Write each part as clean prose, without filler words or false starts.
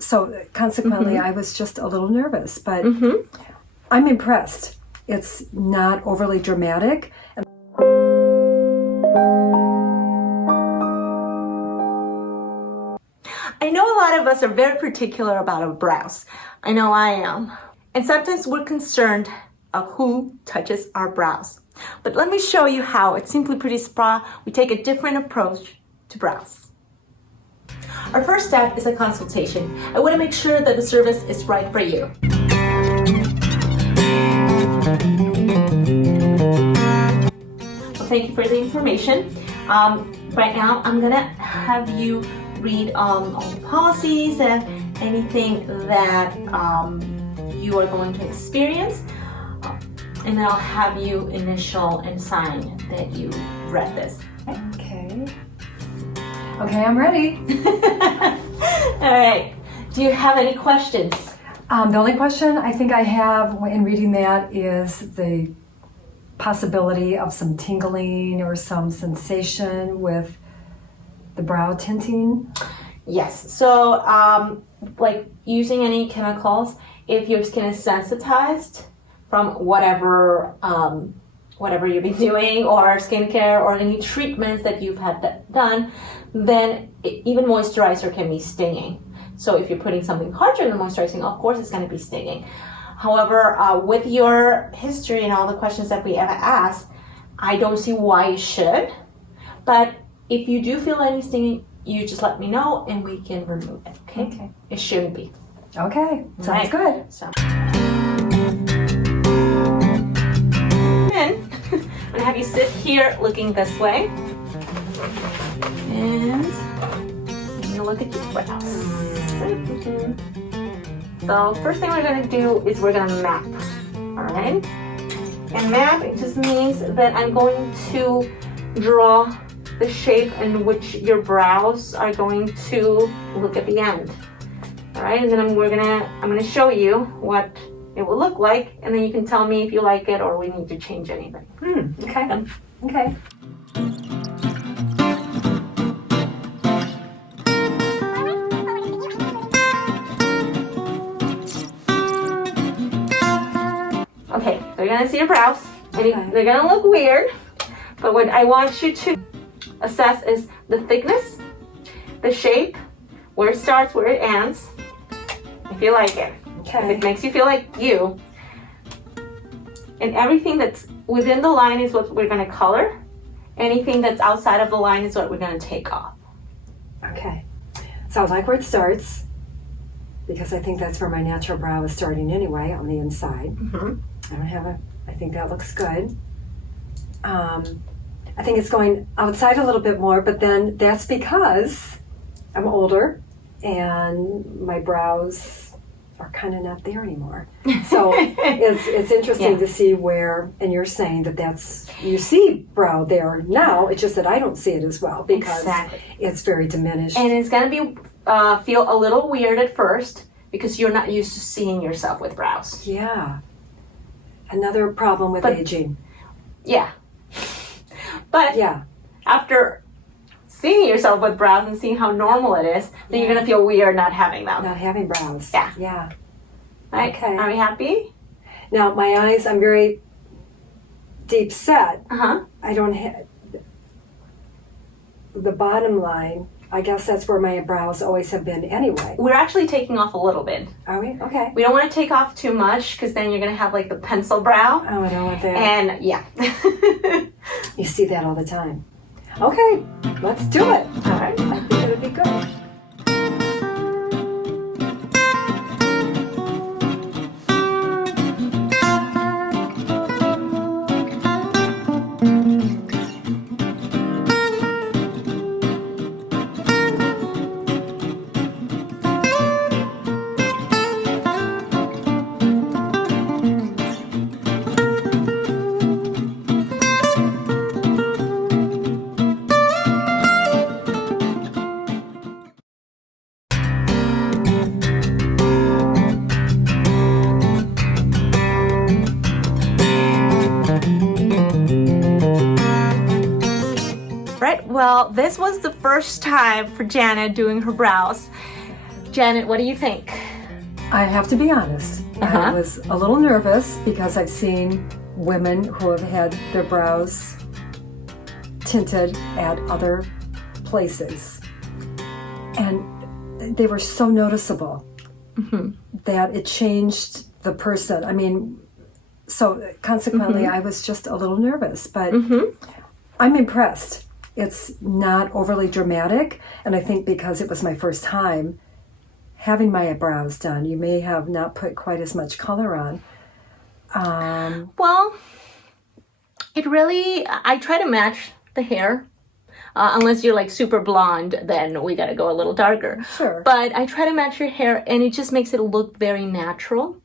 So consequently, I was just a little nervous, but Mm-hmm. I'm impressed. It's not overly dramatic. I know a lot of us are very particular about our brows. I know I am. And sometimes we're concerned of who touches our brows. But let me show you how at Simply Pretty Spa, we take a different approach to brows. Our first step is a consultation. I want to make sure that the service is right for you. Well, thank you for the information. Right now, I'm gonna have you read all the policies and anything that you are going to experience. And then I'll have you initial and sign that you read this. Okay. Okay, I'm ready. All right. Do you have any questions? The only question I think I have in reading that is the possibility of some tingling or some sensation with the brow tinting. Yes. So, like using any chemicals, if your skin is sensitized from whatever you've been doing, or skincare, or any treatments that you've had done, then even moisturizer can be stinging. So if you're putting something harsher than moisturizing, of course it's going to be stinging. However, with your history and all the questions that we ever asked, I don't see why you should. But if you do feel any stinging, you just let me know and we can remove it. Okay? It shouldn't be. Okay, sounds Right. good. So. Then I'm gonna have you sit here looking this way, and I'm gonna look at your brows. So first thing we're gonna do is we're gonna map. All right, and map, it just means that I'm going to draw the shape in which your brows are going to look at the end. All right, and then I'm gonna show you what it will look like, and then you can tell me if you like it or we need to change anything. Okay. Okay. Okay, so you're gonna see your brows, and they're gonna look weird, but what I want you to assess is the thickness, the shape, where it starts, where it ends, if you like it. If Okay. it makes you feel like you. And everything that's within the line is what we're gonna color. Anything that's outside of the line is what we're gonna take off. Okay. So I like where it starts, because I think that's where my natural brow is starting anyway, on the inside. I think that looks good. I think it's going outside a little bit more, but then that's because I'm older and my brows are kind of not there anymore. So it's interesting to see where, and you're saying that you see brow there now, it's just that I don't see it as well because it's very diminished. And it's gonna be feel a little weird at first because you're not used to seeing yourself with brows. Yeah. Another problem with aging. Yeah. But after seeing yourself with brows and seeing how normal it is, then you're gonna feel weird not having them. Not having brows. Yeah. Yeah. Right? Okay. Are we happy? Now my eyes, I'm very deep set. Uh-huh. I don't have the bottom line. I guess that's where my brows always have been anyway. We're actually taking off a little bit. Are we? Okay. We don't want to take off too much because then you're gonna have like the pencil brow. Oh, I don't want that. And yeah. You see that all the time. Okay, let's do it. All right. I think it would be good. Right, well, this was the first time for Jana doing her brows. Janet, what do you think? I have to be honest. I was a little nervous because I've seen women who have had their brows tinted at other places. And they were so noticeable that it changed the person. I mean, so consequently, I was just a little nervous, but I'm impressed. It's not overly dramatic, and I think because it was my first time having my eyebrows done, you may have not put quite as much color on. Well, it really, I try to match the hair. Unless you're like super blonde, then we gotta go a little darker. Sure. But I try to match your hair, and it just makes it look very natural.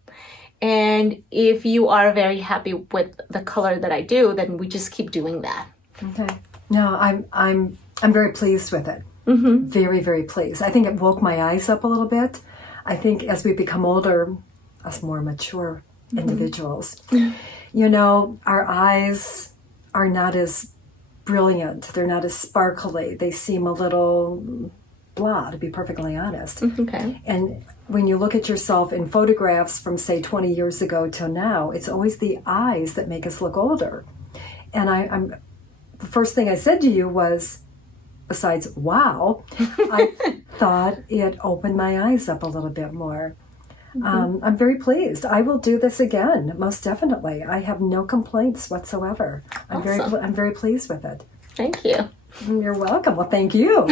And if you are very happy with the color that I do, then we just keep doing that. Okay. No, I'm very pleased with it. Very, very pleased. I think it woke my eyes up a little bit. I think as we become older, us more mature individuals, you know, our eyes are not as brilliant. They're not as sparkly. They seem a little blah, to be perfectly honest. Okay. And when you look at yourself in photographs from, say, 20 years ago till now, it's always the eyes that make us look older. And I'm the first thing I said to you was, besides, wow, I thought it opened my eyes up a little bit more. I'm very pleased. I will do this again, most definitely. I have no complaints whatsoever. I'm Awesome. very pleased with it. Thank you. You're welcome. Well, thank you.